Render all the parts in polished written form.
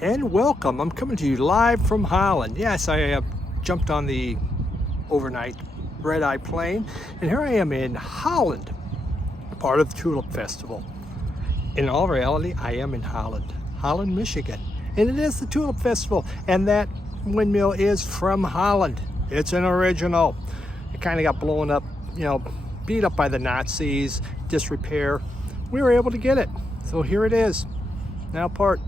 and welcome. I'm coming to you live from Holland. Yes, I jumped on the overnight red-eye plane, and here I am in Holland, part of the Tulip Festival. In all reality, I am in Holland, Michigan, and it is the Tulip Festival, and that windmill is from Holland. It's an original. It kind of got blown up, beat up by the Nazis, disrepair. We were able to get it, so here it is, now part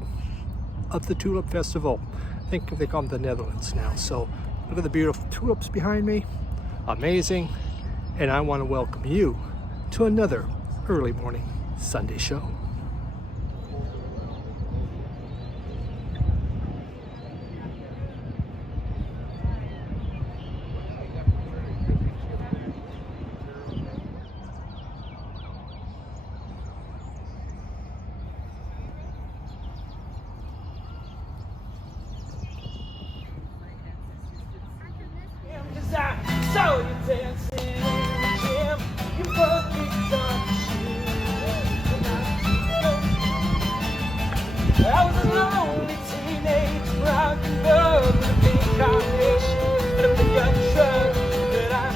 of the Tulip Festival. I think they call them the Netherlands now. So look at the beautiful tulips behind me. Amazing. And I want to welcome you to another early morning Sunday show. Saw you dancing in the gym. You both kicked on your shoes. I was a lonely teenage rock and roll with a pink carnation and a pickup truck that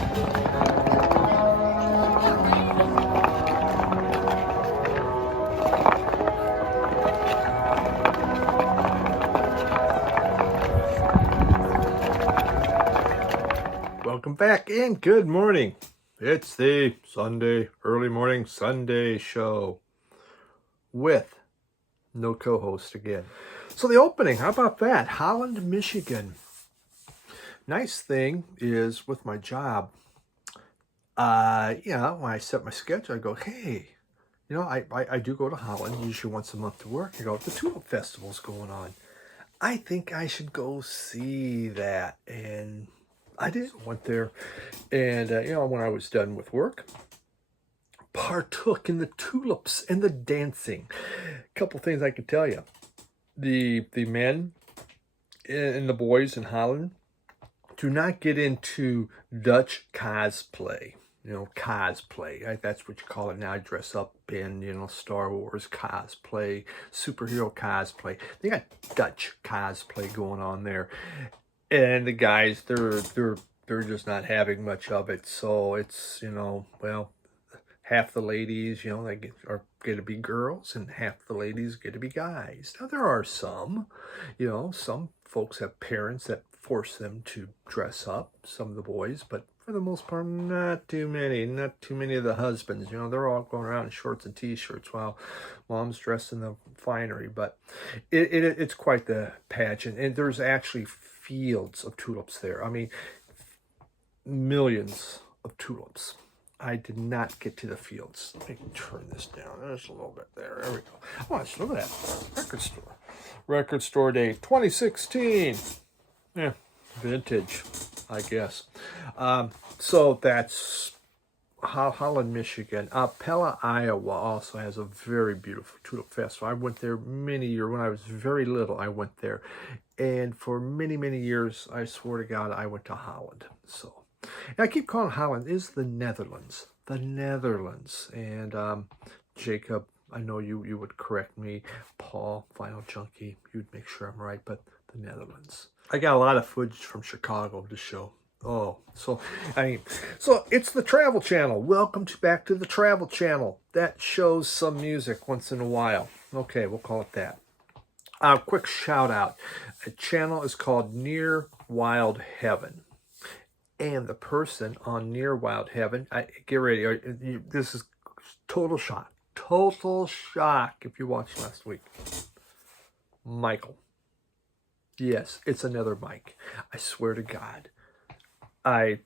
Welcome back and good morning. It's the early morning Sunday show with no co-host again. So the opening, how about that? Holland, Michigan. Nice thing is with my job, when I set my schedule, I go, hey, I do go to Holland usually once a month to work. I go, the Tulip Festival's going on. I think I should go see that. And I did. Went there, and when I was done with work, partook in the tulips and the dancing. A couple things I can tell you: the men and the boys in Holland do not get into Dutch cosplay. Cosplay. That's what you call it now. I dress up in, Star Wars cosplay, superhero cosplay. They got Dutch cosplay going on there. And the guys, they're just not having much of it. So it's, half the ladies, they are going to be girls, and half the ladies get to be guys. Now, there are some folks have parents that force them to dress up, some of the boys, but for the most part, not too many of the husbands. They're all going around in shorts and t-shirts while mom's dressed in the finery. But it's quite the pageant, and there's actually fields of tulips there. I mean, millions of tulips. I did not get to the fields. Let me turn this down. There's a little bit there. There we go. Oh, look at that. Record store. Record store day 2016. Yeah, vintage, I guess. So that's Holland, Michigan. Pella, Iowa also has a very beautiful tulip festival. I went there many years. When I was very little, I went there. And for many, many years, I swear to God, I went to Holland. So, and I keep calling Holland is the Netherlands. The Netherlands. And Jacob, I know you would correct me. Paul, Final Junkie, you'd make sure I'm right. But the Netherlands. I got a lot of footage from Chicago to show. Oh, so it's the Travel Channel. Welcome back to the Travel Channel. That shows some music once in a while. Okay, we'll call it that. Quick shout out. A channel is called Near Wild Heaven. And the person on Near Wild Heaven, get ready. This is total shock. Total shock if you watched last week. Michael. Yes, it's another Mike. I swear to God. I'm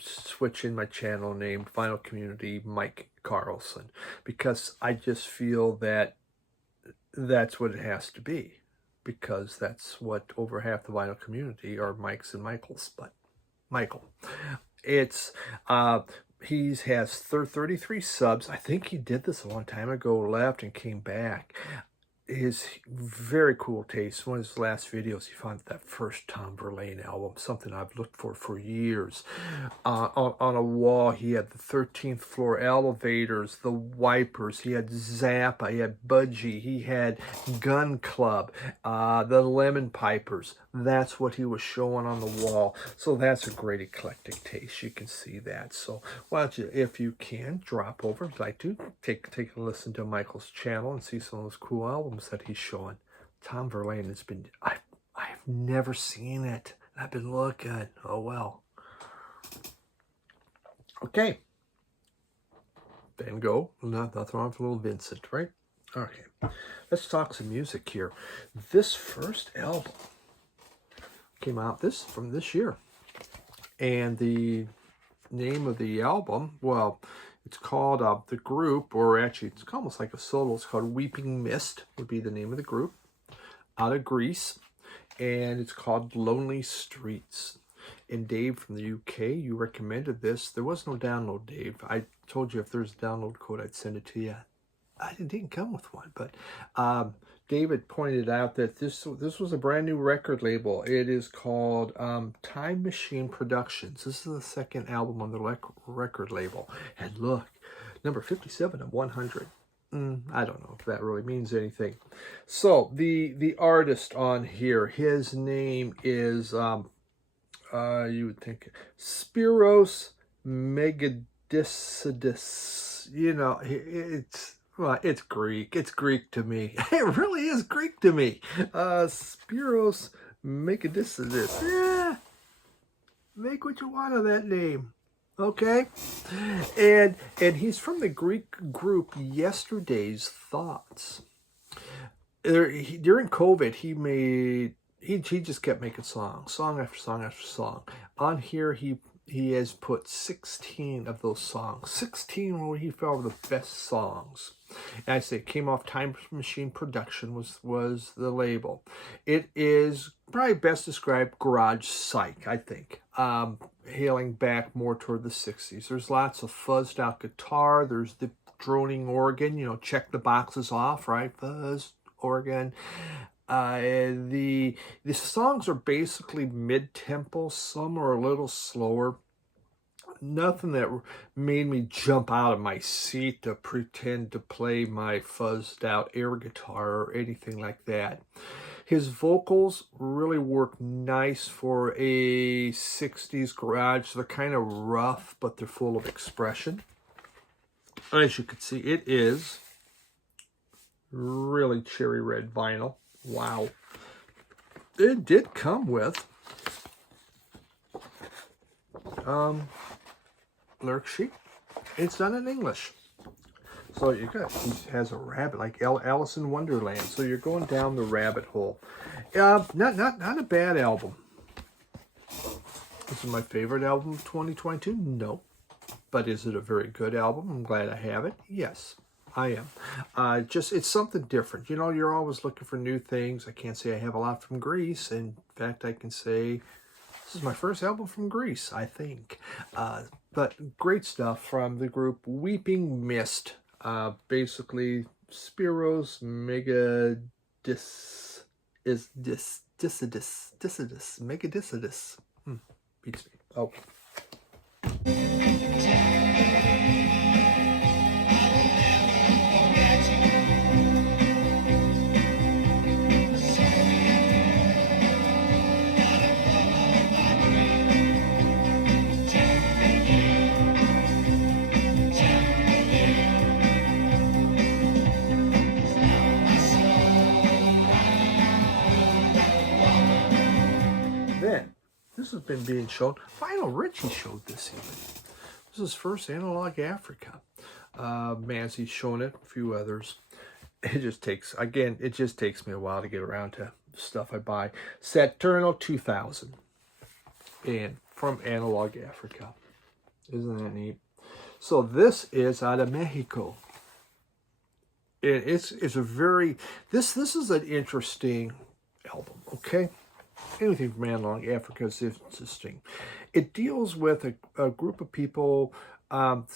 switching my channel name, Final Community Mike Carlson, because I just feel that that's what it has to be, because that's what over half the vinyl community are Mikes and Michaels. But Michael, it's he has 33 subs. I think he did this a long time ago, left and came back. his very cool taste. One of his last videos, he found that first Tom Verlaine album, something I've looked for years. On a wall, he had the 13th floor elevators, the Wipers, he had Zappa, he had Budgie, he had Gun Club, the Lemon Pipers. That's what he was showing on the wall. So that's a great eclectic taste. You can see that. So why don't you, if you can, drop over. If you'd like to, take a listen to Michael's channel and see some of those cool albums that he's showing. Tom Verlaine has been, I've never seen it. I've been looking. Oh well. Okay. Van Gogh. Nothing wrong with a little Vincent, right? Okay. Let's talk some music here. This first album came out from this year. And the name of the album, well, it's called the group, or actually it's almost like a solo. It's called Weeping Mist would be the name of the group, out of Greece, and it's called Lonely Streets. And Dave from the UK, you recommended this. There was no download, Dave. I told you if there's a download code, I'd send it to you. It didn't come with one, but David pointed out that this was a brand new record label. It is called Time Machine Productions. This is the second album on the record label. And look, number 57 of 100. I don't know if that really means anything. So the artist on here, his name is you would think Spiros Megadisidis. You know, it's Greek. It's Greek to me. It really is Greek to me. Spiros Megadisidis. Yeah, make what you want of that name. Okay, and he's from the Greek group Yesterday's Thoughts. During COVID, he just kept making song after song after song. On here, he has put 16 of those songs. 16 where he felt were the best songs. And I say it came off Time Machine Production was the label. It is probably best described garage psych, I think. Hailing back more toward the 60s. There's lots of fuzzed out guitar. There's the droning organ, you know, check the boxes off, right? Fuzz, organ. The songs are basically mid-tempo. Some are a little slower. Nothing that made me jump out of my seat to pretend to play my fuzzed out air guitar or anything like that. His vocals really work nice for a 60s garage. They're kind of rough, but they're full of expression. As you can see, it is really cherry red vinyl. Wow. It did come with lyric sheet. It's done in English. So he has a rabbit like Alice in Wonderland. So you're going down the rabbit hole. Not a bad album. This is my favorite album of 2022? No. But is it a very good album? I'm glad I have it. Yes, I am. It's something different. You know, you're always looking for new things. I can't say I have a lot from Greece. In fact, I can say this is my first album from Greece, I think. But great stuff from the group Weeping Mist. Basically, Spiros Megadisidis. Megadisidis. Beats me. Oh. This has been being shown. Lionel Richie showed this even. This is his first Analog Africa. Manzy's shown it, a few others. It just takes me a while to get around to stuff I buy. Saturno 2000. And from Analog Africa. Isn't that neat? So this is out of Mexico. It's a very, this is an interesting album, okay? Anything from Analog Africa is interesting. It deals with a group of people, about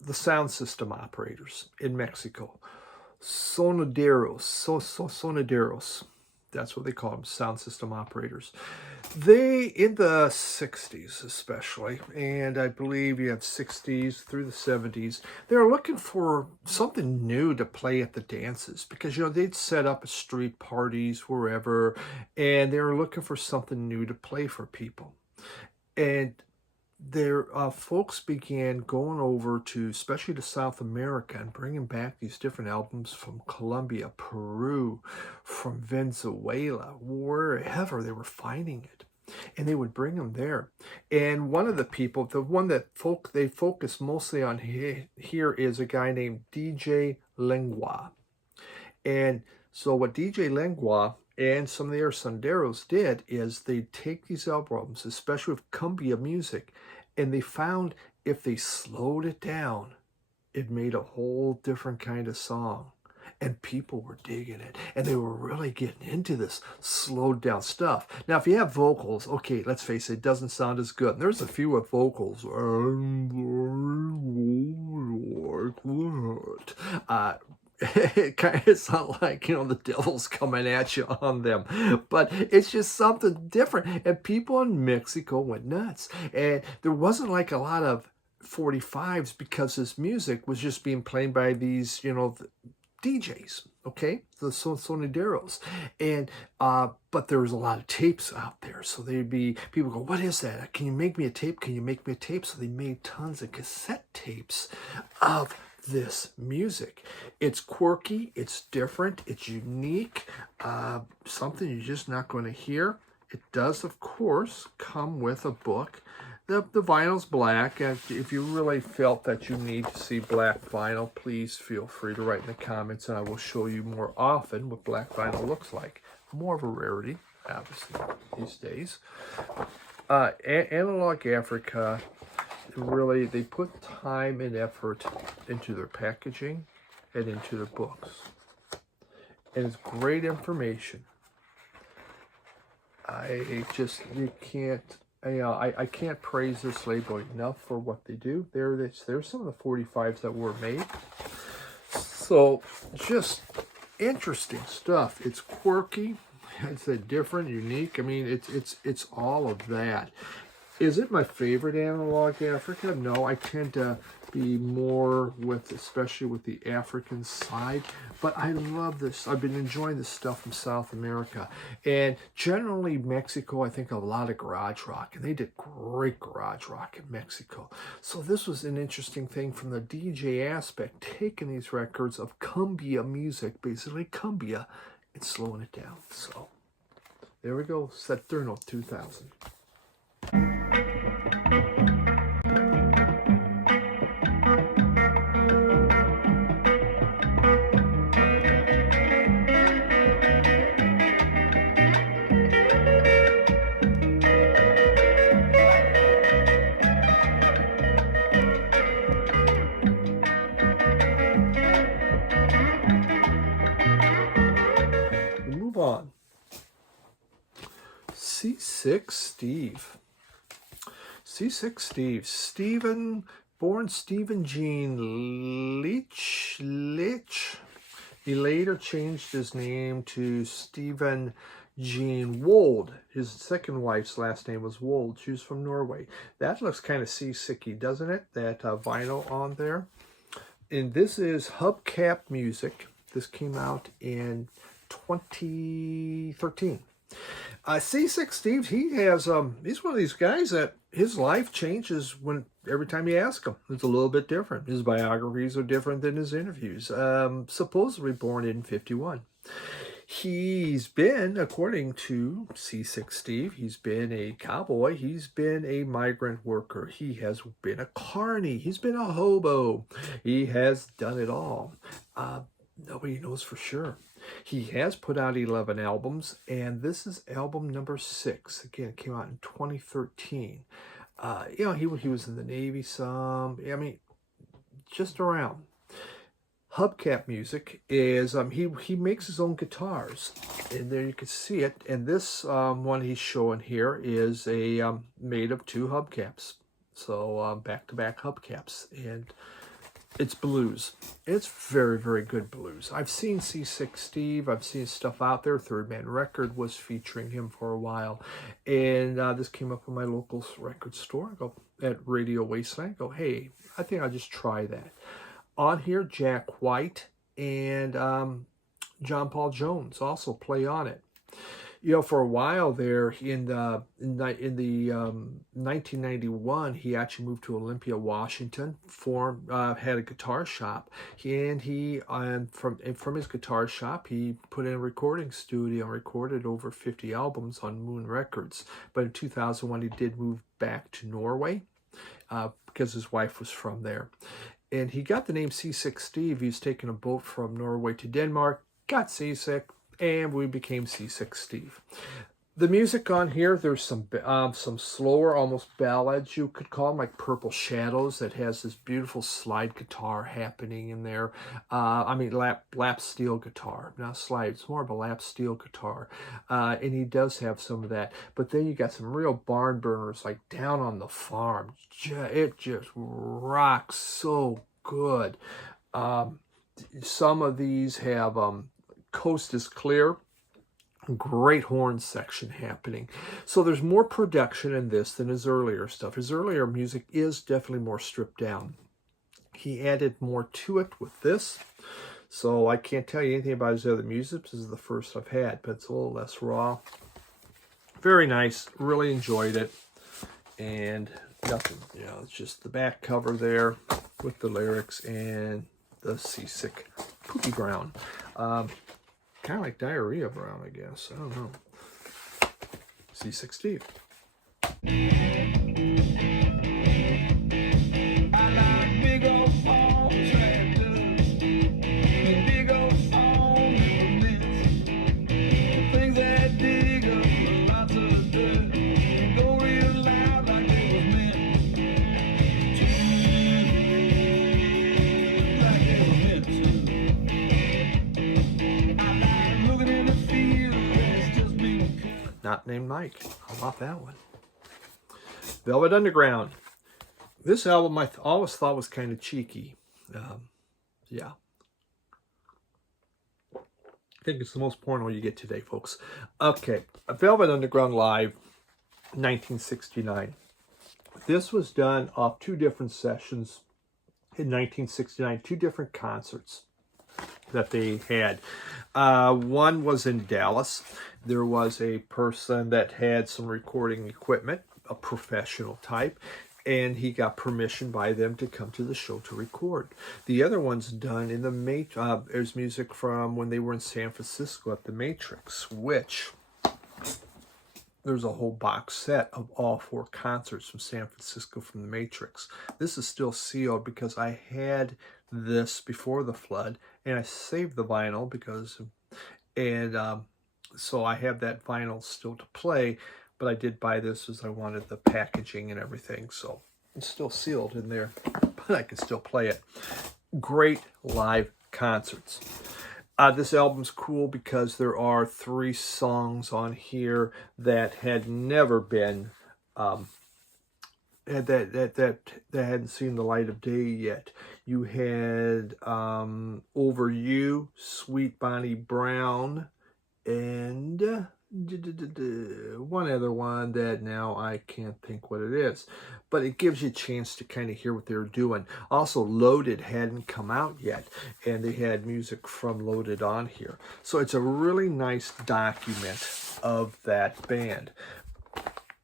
the sound system operators in Mexico. Sonideros, Sonideros. That's what they call them, sound system operators. They, in the 60s especially, and I believe you had 60s through the 70s, they were looking for something new to play at the dances because, they'd set up street parties wherever, and they were looking for something new to play for people. And their folks began going over to, especially to South America, and bringing back these different albums from Colombia, Peru, from Venezuela, wherever they were finding it. And they would bring them there. And one of the people, the one that they focus mostly on here is a guy named DJ Lengua. And so what DJ Lengua and some of their Sonideros did is they take these albums, especially with cumbia music, and they found if they slowed it down, it made a whole different kind of song. And people were digging it. And they were really getting into this slowed down stuff. Now, if you have vocals, okay, let's face it, it doesn't sound as good. And there's a few with vocals. It kind of sounds like, the devil's coming at you on them. But it's just something different. And people in Mexico went nuts. And there wasn't like a lot of 45s because this music was just being played by these, DJs, okay, the Sonideros, and but there was a lot of tapes out there, so they'd be people go, what is that? Can you make me a tape? Can you make me a tape? So they made tons of cassette tapes of this music. It's quirky, it's different, it's unique, something you're just not going to hear. It does, of course, come with a book. The vinyl's black. If you really felt that you need to see black vinyl, please feel free to write in the comments, and I will show you more often what black vinyl looks like. More of a rarity, obviously, these days. Analog Africa, really, they put time and effort into their packaging and into their books. And it's great information. I can't praise this label enough for what they do. There's some of the 45s that were made. So just interesting stuff. It's quirky. It's different, unique. I mean, it's all of that. Is it my favorite Analog Africa? No, I tend to be more especially with the African side. But I love this. I've been enjoying this stuff from South America. And generally Mexico, I think a lot of garage rock. And they did great garage rock in Mexico. So this was an interesting thing from the DJ aspect, taking these records of cumbia music, basically cumbia, and slowing it down. So there we go, Saturno 2000. We move on. C6 Steve. C6 Steve. Born Stephen Gene Leach. He later changed his name to Stephen Gene Wold. His second wife's last name was Wold. She was from Norway. That looks kind of seasicky, doesn't it? That vinyl on there. And this is Hubcap Music. This came out in 2013. C6 Steve, he's one of these guys that his life changes every time you ask him. It's a little bit different. His biographies are different than his interviews. Supposedly born in 1951. He's been, according to C6 Steve, he's been a cowboy. He's been a migrant worker. He has been a carny. He's been a hobo. He has done it all. Nobody knows for sure. He has put out 11 albums, and this is album number 6. Again, it came out in 2013. He was in the Navy some. I mean, just around. Hubcap Music is, he makes his own guitars, and there you can see it. And this one he's showing here is made of 2 hubcaps. So back-to-back hubcaps. And it's blues. It's very, very good blues. I've seen C6 Steve. I've seen stuff out there. Third Man Record was featuring him for a while. And this came up in my local record store. I go at Radio Wasteland. I go, hey, I think I'll just try that. On here, Jack White and John Paul Jones also play on it. You know, for a while there, in the 1991, he actually moved to Olympia, Washington, had a guitar shop. From his guitar shop, he put in a recording studio and recorded over 50 albums on Moon Records. But in 2001, he did move back to Norway because his wife was from there. And he got the name C6 Steve. He was taking a boat from Norway to Denmark, got seasick, and we became C6 Steve. The music on here, there's some slower, almost ballads you could call them, like Purple Shadows, that has this beautiful slide guitar happening in there. Lap steel guitar, not slide. It's more of a lap steel guitar, and he does have some of that. But then you got some real barn burners, like Down on the Farm. It just rocks so good. Some of these have Coast is Clear. Great horn section happening. So there's more production in this than his earlier stuff. His earlier music is definitely more stripped down. He added more to it with this. So I can't tell you anything about his other music. This is the first I've had, but it's a little less raw. Very nice. Really enjoyed it. And nothing, you know, it's just the back cover there with the lyrics and the seasick poopy brown. Kind of like diarrhea brown, I guess. I don't know. C6 Steve. I like big old farm tractors, big old farm implements, things that dig up lots of dirt, go real loud like they was meant to, like they was meant to. I like looking in the field, it's just being Not named Mike. How about that one? Velvet Underground. This album I always thought was kind of cheeky. Yeah. I think it's the most porno you get today, folks. Okay. Velvet Underground Live, 1969. This was done off two different sessions in 1969, two different concerts that they had. One was in Dallas. There was a person that had some recording equipment, a professional type, and he got permission by them to come to the show to record. The other one's done in the there's music from when they were in San Francisco at the Matrix, which there's a whole box set of all four concerts from San Francisco from the Matrix. This is still sealed because I had this before the flood, and I saved the vinyl because, so I have that vinyl still to play, but I did buy this as I wanted the packaging and everything, so it's still sealed in there, but I can still play it. Great live concerts. This album's cool because there are 3 songs on here that had never been that hadn't seen the light of day yet. You had Over You, Sweet Bonnie Brown, and one other one that now I can't think what it is, but it gives you a chance to kind of hear what they were doing. Also, Loaded hadn't come out yet, and they had music from Loaded on here. So it's a really nice document of that band.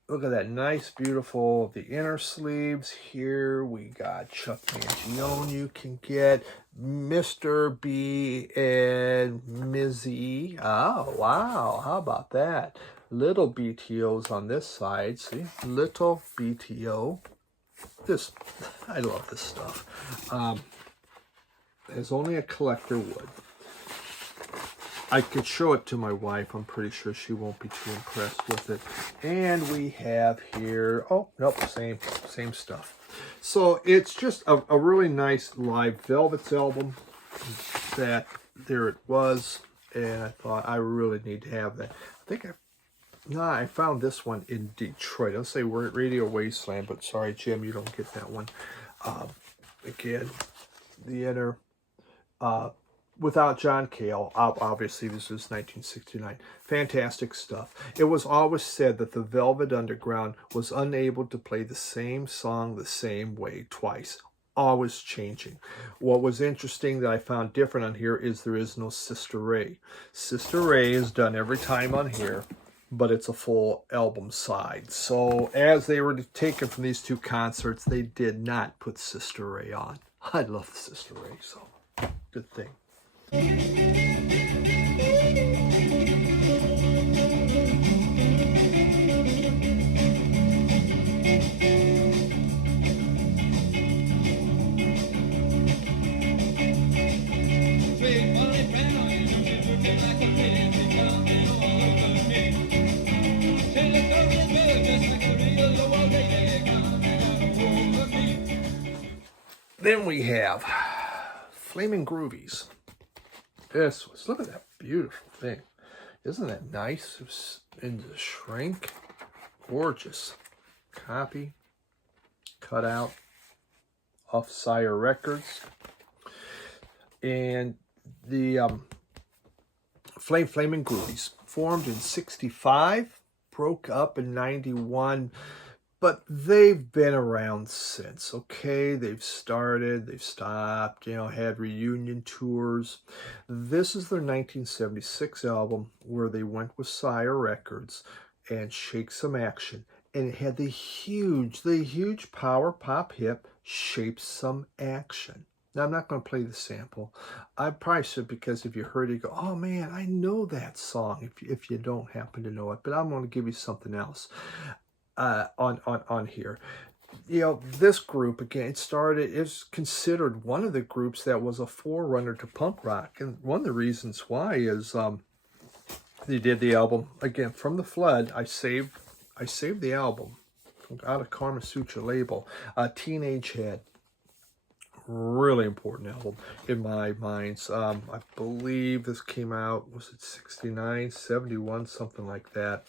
Look at that nice, beautiful, the inner sleeves. Here we got Chuck Mangione you can get, Mr. B and Mizzy. Oh, wow, how about that? Little BTOs on this side, see? Little BTO. This, I love this stuff. As only a collector would. I could show it to my wife. I'm pretty sure she won't be too impressed with it. And we have here, oh, nope, same stuff. So it's just a really nice live Velvets album. That, there it was. And I thought I really need to have that. I found this one in Detroit. I'll say we're at Radio Wasteland, but sorry, Jim, you don't get that one. Again, the inner, without John Cale. Obviously, this is 1969. Fantastic stuff. It was always said that the Velvet Underground was unable to play the same song the same way twice. Always changing. What was interesting that I found different on here is there is no Sister Ray. Sister Ray is done every time on here, but it's a full album side. So as they were taken from these two concerts, they did not put Sister Ray on. I love Sister Ray, so good thing. Then we have Flaming Groovies. This was, look at that beautiful thing. Isn't that nice? In the shrink. Gorgeous. Copy. Cut out. Off Sire Records. And the Flaming Groovies formed in 65, broke up in 91, but they've been around since, okay? They've started, they've stopped, had reunion tours. This is their 1976 album where they went with Sire Records and Shake Some Action. And it had the huge power pop hit, Shape Some Action. Now, I'm not going to play the sample. I probably should, because if you heard it, you go, oh man, I know that song, if you don't happen to know it. But I'm going to give you something else. On here, this group, again, it's considered one of the groups that was a forerunner to punk rock, and one of the reasons why is they did the album again From the Flood. I saved the album out of Karma Sutra label. Teenage Head, really important album in my mind. I believe this came out, was it 69, 71, something like that.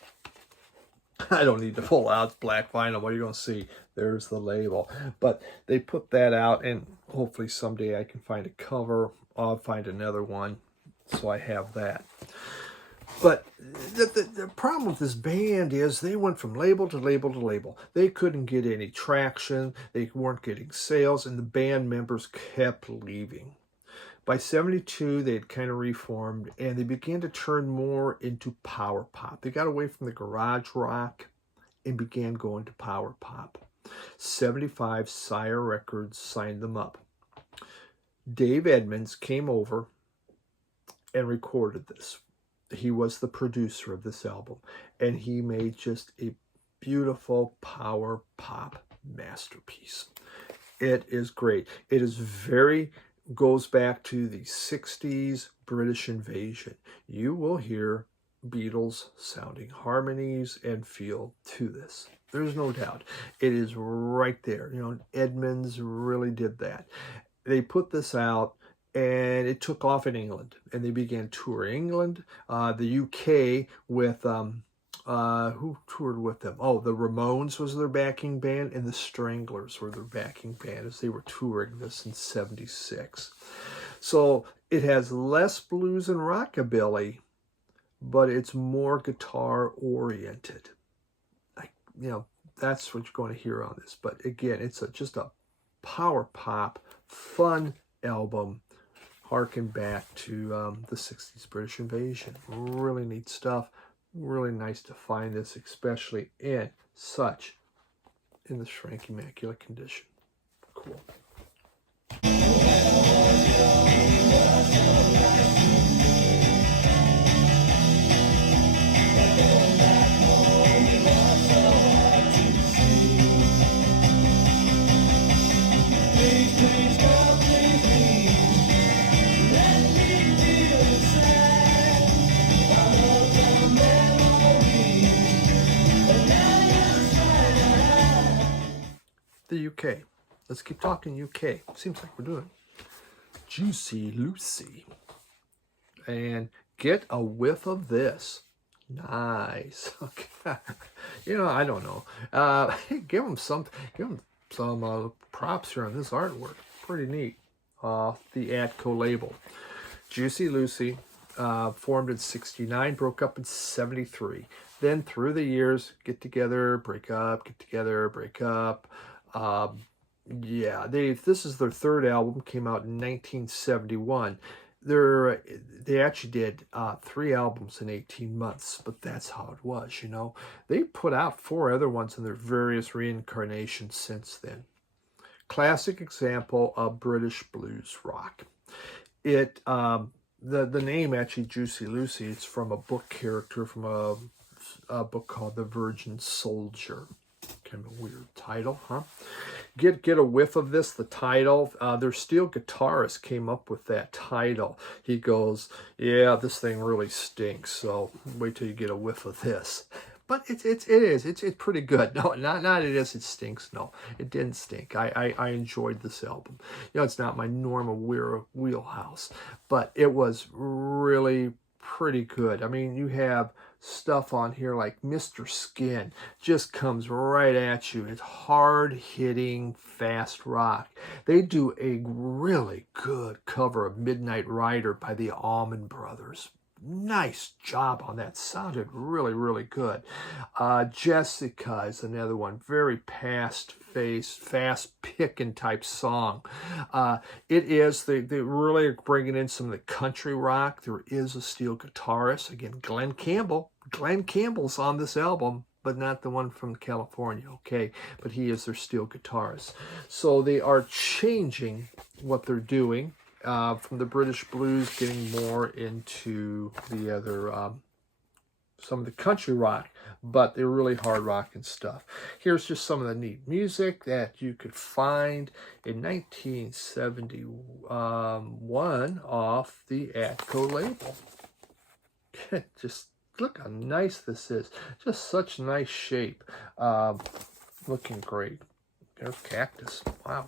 I don't need to pull out. It's black vinyl. What are you going to see? There's the label. But they put that out, and hopefully someday I can find a cover. I'll find another one, so I have that. But the problem with this band is they went from label to label to label. They couldn't get any traction. They weren't getting sales, and the band members kept leaving. By 72, they had kind of reformed, and they began to turn more into power pop. They got away from the garage rock and began going to power pop. 75, Sire Records signed them up. Dave Edmunds came over and recorded this. He was the producer of this album, and he made just a beautiful power pop masterpiece. It is great. It is goes back to the 60s British invasion. You will hear Beatles sounding harmonies and feel to this. There's no doubt. It is right there. Edmunds really did that. They put this out, and it took off in England, and they began touring England, the UK with who toured with them? Oh, the Ramones was their backing band, and the Stranglers were their backing band as they were touring this in 76. So it has less blues and rockabilly, but it's more guitar oriented. That's what you're going to hear on this. But again, it's just a power pop, fun album, harken back to the 60s British invasion. Really neat stuff. Really nice to find this, especially in the shrink immaculate condition. Cool. The UK. Let's keep talking UK. Seems like we're doing Juicy Lucy. And get a whiff of this. Nice. Okay. I don't know. Give them some props here on this artwork. Pretty neat. off the Atco label. Juicy Lucy, formed in 69, broke up in 73. Then through the years, get together, break up, get together, break up. Yeah, this is their third album, came out in 1971. They actually did 3 albums in 18 months, but that's how it was, you know. They put out 4 other ones in their various reincarnations since then. Classic example of British blues rock. It the name actually Juicy Lucy, it's from a book character from a book called The Virgin Soldier. Kind of a weird title, huh? Get a whiff of this, the title. Their steel guitarist came up with that title. He goes, yeah, this thing really stinks, so wait till you get a whiff of this. But it's pretty good. No, not it is, it stinks. No, it didn't stink. I enjoyed this album. You know, it's not my normal wheelhouse, but it was really pretty good. I mean, you have stuff on here like Mr. Skin, just comes right at you. It's hard-hitting, fast rock. They do a really good cover of Midnight Rider by the Allman Brothers. Nice job on that. Sounded really, really good. Jessica is another one. Very fast-paced, fast-picking type song. It is, they really are bringing in some of the country rock. There is a steel guitarist. Again, Glenn Campbell. Glenn Campbell's on this album, but not the one from California, okay? But he is their steel guitarist. So they are changing what they're doing. From the British blues, getting more into the other, some of the country rock, but they're really hard rock and stuff. Here's just some of the neat music that you could find in 1971 off the Atco label. Just look how nice this is. Just such nice shape. Looking great. There's Cactus. Wow.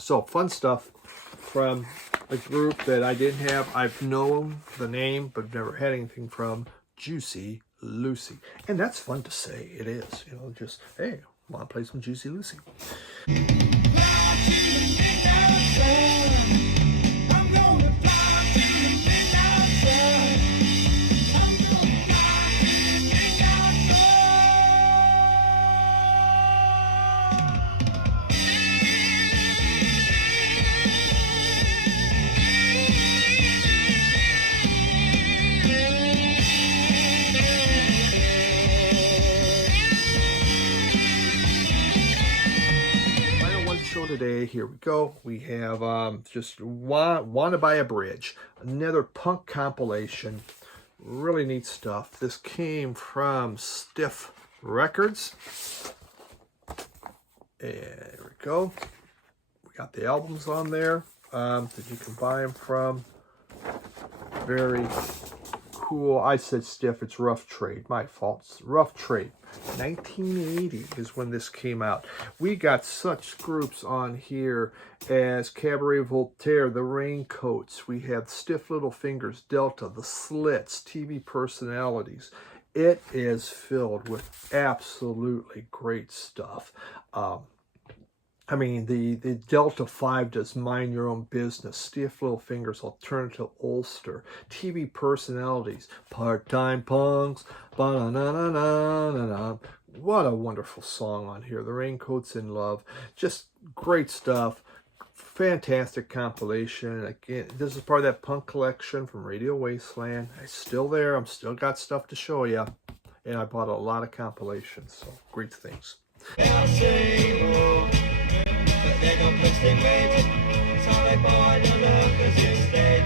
So fun stuff from a group that I didn't have. I've known the name, but never had anything from. Juicy Lucy. And that's fun to say. It is. You know, just, hey, I want to play some Juicy Lucy. Today, here we go. We have just Wanna Buy a Bridge, another punk compilation. Really neat stuff. This came from Stiff Records. And there we go. We got the albums on there that you can buy them from. Very cool. I said Stiff, it's Rough Trade. My fault. It's Rough Trade. 1980 is when this came out. We got such groups on here as Cabaret Voltaire, the Raincoats. We have Stiff Little Fingers, Delta, the Slits, TV Personalities. It is filled with absolutely great stuff. I mean, the Delta 5 does Mind Your Own Business, Stiff Little Fingers, Alternative Ulster, TV Personalities, Part-Time Punks, ba-na-na-na-na-na-na. What a wonderful song on here. The Raincoats in Love. Just great stuff. Fantastic compilation. Again, this is part of that punk collection from Radio Wasteland. It's still there. I'm still got stuff to show you. And I bought a lot of compilations, so great things. They don't fix their wages, so they buy the lookers instead.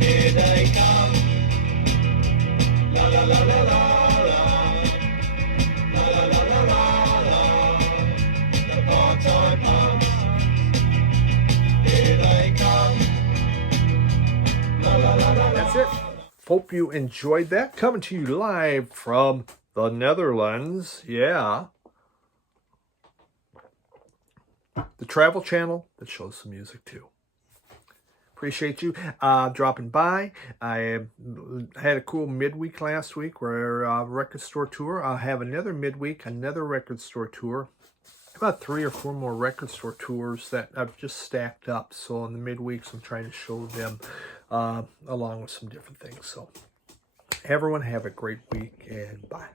Here they come, la la la la la la, la la la la la la, the part-time punks. Here they come, la la la la. That's it. Hope you enjoyed that. Coming to you live from the Netherlands. Yeah. The Travel Channel that shows some music too. Appreciate you dropping by. I had a cool midweek last week where record store tour. I'll have another midweek, another record store tour. about 3 or 4 more record store tours that I've just stacked up. So in the midweeks, I'm trying to show them along with some different things. So everyone have a great week, and bye.